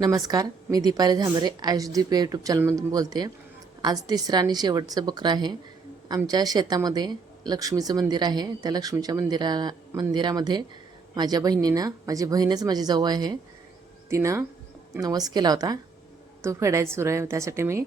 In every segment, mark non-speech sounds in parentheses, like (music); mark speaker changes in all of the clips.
Speaker 1: नमस्कार मी दीपाली झांबरे आयुषदीप या यूट्यूब चॅनलमधून बोलते आज तिसरा आणि शेवटचं बकरं आहे. आमच्या शेतामध्ये लक्ष्मीचं मंदिर आहे. त्या लक्ष्मीच्या मंदिरा मंदिरामध्ये माझ्या बहिणीनं माझी बहीणच माझी जाऊ आहे. तिनं नवस केला होता. तो फेडायचा सुरू आहे. त्यासाठी मी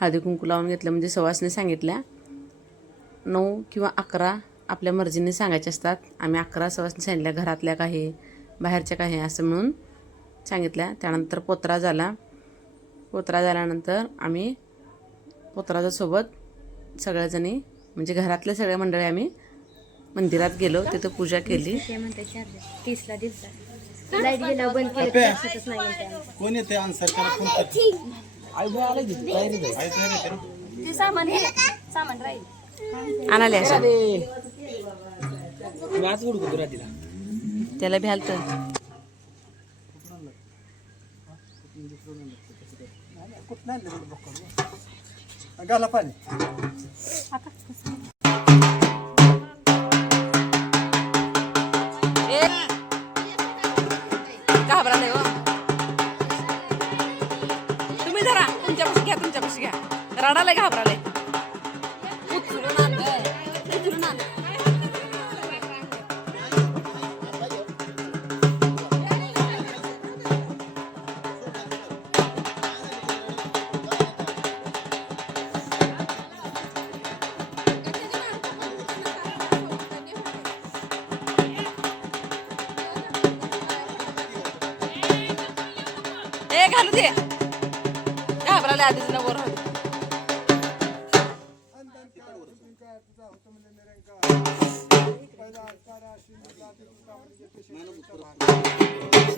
Speaker 1: हळदी कुंकू लावून घेतलं. म्हणजे सवासने सांगितल्या. नऊ किंवा अकरा आपल्या मर्जीने सांगायचे असतात. आम्ही अकरा सवासने सांगितल्या. घरातल्या काही बाहेरच्या काही असं म्हणून सांगितल्या. त्यानंतर पोत्रा झाला. पोत्रा झाल्यानंतर आम्ही पोत्राच्या सोबत सगळ्याजणी म्हणजे घरातल्या सगळ्या मंडळी आम्ही मंदिरात गेलो. तिथं पूजा केली.
Speaker 2: तीसला लाइट गेल्यावर बंद केलं. तर.
Speaker 3: कोण येते? आन्सर.
Speaker 2: ते? सामान हे सामान राहील.
Speaker 1: आणाले
Speaker 4: तुला तिला
Speaker 1: त्याला भ्याल तर
Speaker 3: घाला पाणी.
Speaker 1: घाबराले आधीच ना बरं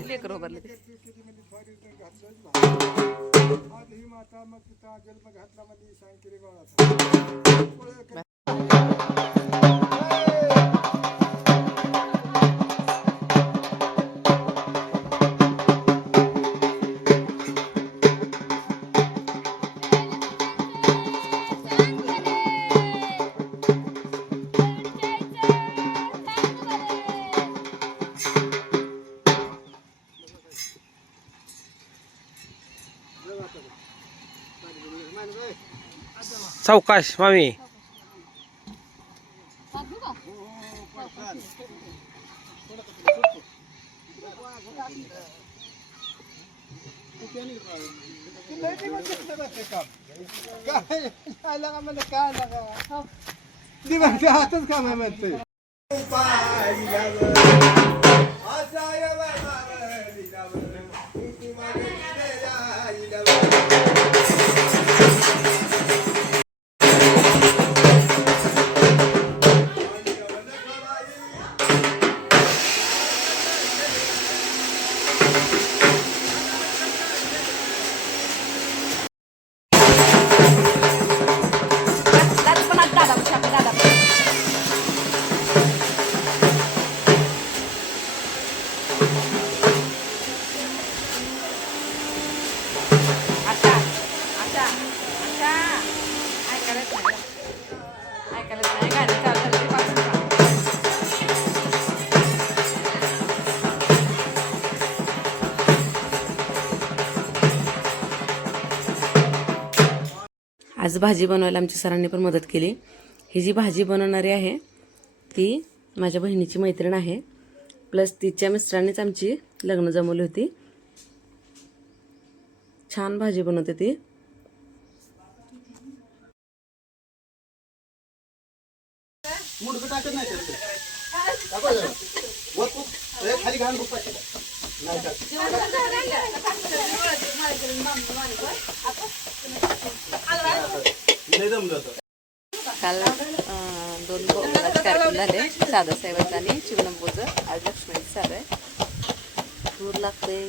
Speaker 1: लेकर उभारले ते.
Speaker 3: माता मग घातला म्हणजे
Speaker 4: सावकाश मामी.
Speaker 3: काय मला काय हातच काम आहे म्हणते
Speaker 1: आज भाजी बनवायला आमच्या सरांनी पण मदत केली. ही जी भाजी बनवणारी आहे ती माझ्या बहिणीची मैत्रीण आहे. प्लस तिच्या मिस्टरांनीच आमची लग्न जमवली होती. छान भाजी बनवते ती. काल दोन कार्यक्रम झाले. साधा साहेबांचा आणि शिवनंबूचं. आज लक्ष्मीचं चालू आहे. दूर लागते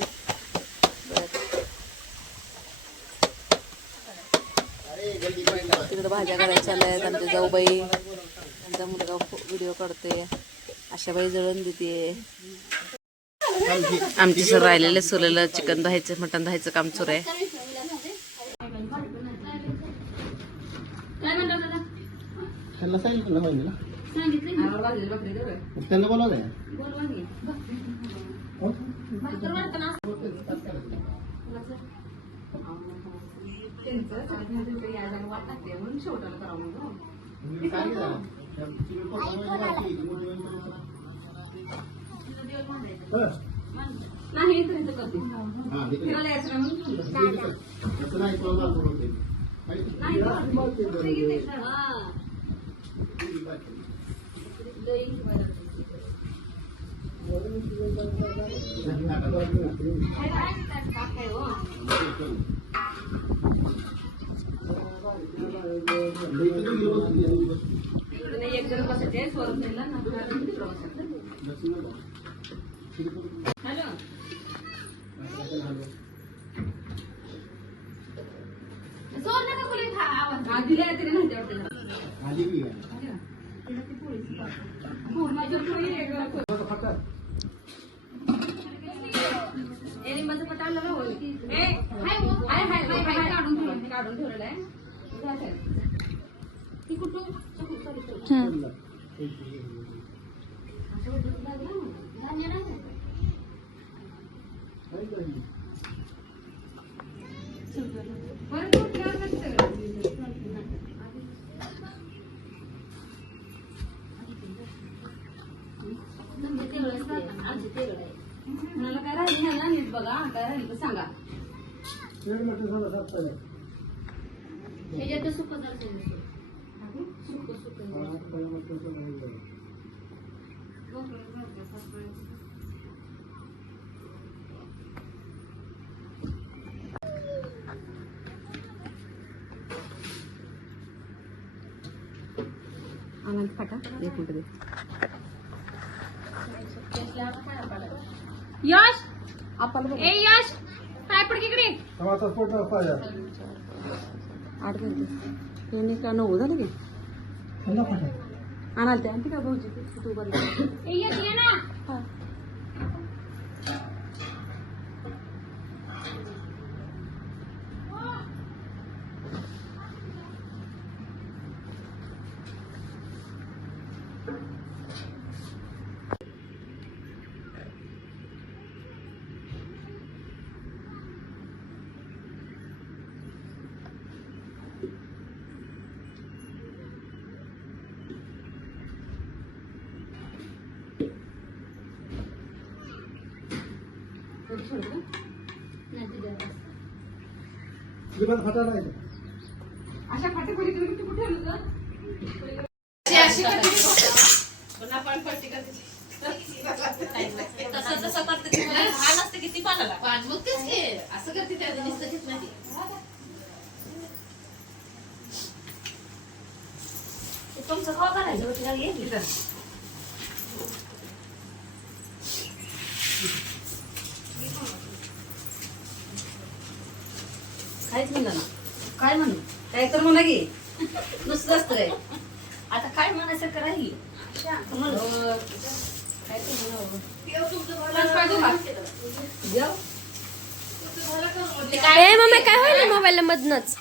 Speaker 1: तिकडं भाज्या करायच्या चालल्या आहेत. आमच्या जाऊबाई आमचा मुलगा व्हिडिओ काढते अशा बाई जळून देते आमच्या सर राहिलेलं सोलेलं. चिकन धायचं मटण धुवायचं काम सुरू आहे.
Speaker 3: सांगितलं ना बहिणीला त्यांना बोलावलंय? नाही इकडे इथं करते. फिरायला यायचं ना म्हणून.
Speaker 5: तसं नाही, तुला
Speaker 3: हा. इकडे नाही, एक जण बसायचे, स्वरूप नेला ना, तिकडे काढून ठेवलेलं आहे. कुठून? बरं, तू ठेव ना तिथं. कुणाला काय राहिलं नाही ना नीट बघा काय राहिलं तर सांगा
Speaker 2: ह्याच्यात सुख जायचं
Speaker 3: आनंद फाटा एक मिनिट दे
Speaker 2: यश
Speaker 3: बघ.
Speaker 2: ए यश काय पड इकडे.
Speaker 3: आठ घंटे यांनी का नऊ झालं की? आणाल ते आणते का भाऊजी? तू बरं
Speaker 2: ए यश ये ना.
Speaker 3: अशा फाटे पडी कुठे कुठे ठेवलं होतं?
Speaker 2: तसं तसं करते ती. मला लहान असते किती पाण्याला
Speaker 6: असं करते त्या घेत नाही
Speaker 2: तुमचं खावा करायचं होती ना ये की.
Speaker 3: काहीच म्हणलं ना काय म्हणू काय तर म्हणा की नुसतं असतं रे
Speaker 2: आता काय म्हणायचं करायला
Speaker 3: बरोबर. काय तर दुखा. जेव.
Speaker 6: ए मम्मी काय होईल मोबाईल मधनच.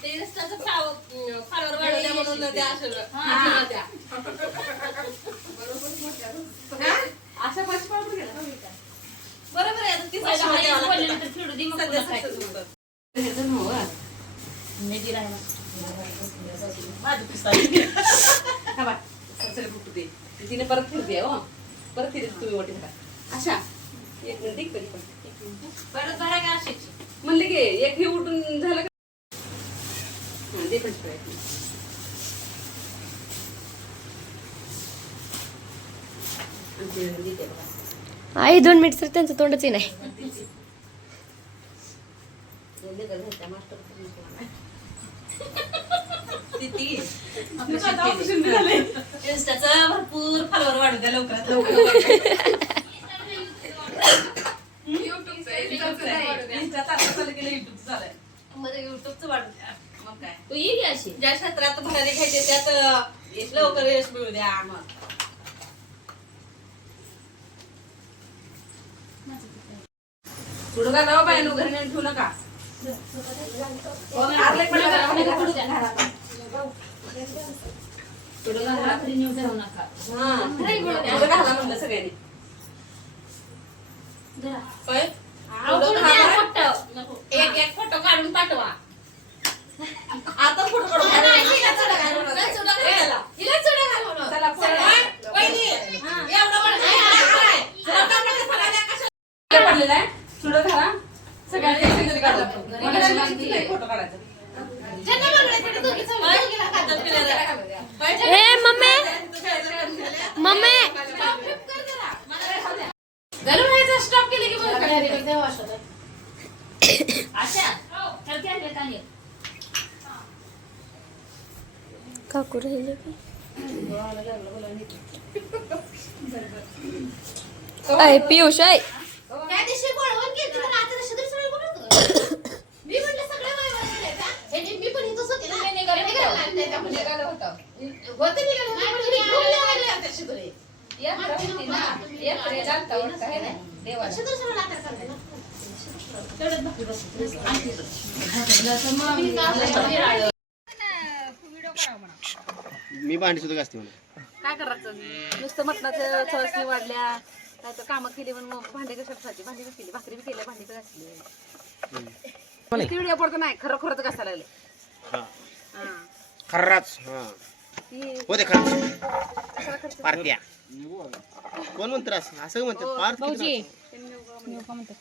Speaker 3: तिने परत फिरते हो. परत फिरते तुम्ही मोठी बघा अशा. एक मिनिट एक मिनिट
Speaker 2: परत भरा का अशीच?
Speaker 3: म्हणले की एक हे उठून झालं का? हा, दे पण
Speaker 6: आई दोन मिनिट तर त्यांचं तोंडच नाही (laughs)
Speaker 2: भरपूर फॉलोअर वाढू द्या लवकरात लवकर (laughs)
Speaker 3: इंस्टाचं आता चालू केलं युट्यूबचं चालू
Speaker 2: मध्ये युट्यूबचं मग काय?
Speaker 3: तू ये अशी.
Speaker 2: ज्या क्षेत्रात भरारी घ्यायचे त्यात लवकर यश मिळू द्या मग
Speaker 3: का गाव बाय घरी नेऊन ठेवू नका. घाला.
Speaker 2: रात्री नेऊन ठेवू नका.
Speaker 3: हा. पुढं घाला म्हणलं सगळ्यांनी. काय?
Speaker 2: अहो, पुढं द्या, मोठं. नको.
Speaker 3: एक एक
Speaker 6: पाठवा
Speaker 3: आता फोटो काढू. चला, फोटो.
Speaker 6: वहिनी.
Speaker 3: काय पडलेलं आहे सगळ्यांनी काढा. मला नाही फोटो काढायचा.
Speaker 2: ए मम्मी मम्मी
Speaker 6: घालून स्टॉप केलं की बरं आशा चल की आणले कांदे.
Speaker 2: काकू राहिले अय पियुष आहे
Speaker 6: त्या दिवशी बोलवून गेलती तर आता तशी तरी सगळं बोलत होतं. मी म्हटलं सगळं वायवा झालंय का? ह्याची मी पण इथंच होते ना. निघालं नाही त्या. होतं निघालं. मी म्हटलं, मी घेऊन नाही आले आता शिदोरी. मागची नको ना. शिदोरी सगळं नाटक करते ना.
Speaker 5: मी भांडी सुद्धा घासते
Speaker 3: काय करायचं? नुसतं मटणाचं चवसनी वाढल्या. नाही तर कामं केली म्हणून मग भांडी कशासाठी भांडी कशी केली? भाकरी बी केली भांडी तर घासली. व्हिडिओ पडतो नाही खरं खरंच घासायला लागले.
Speaker 5: हा.
Speaker 3: हा.
Speaker 5: खर्राच. हा. होते खर्च पार्ट्या. कोण म्हणतात असं? असं म्हणतात. पार्थ?
Speaker 3: त्यांनी उगा म्हणतात.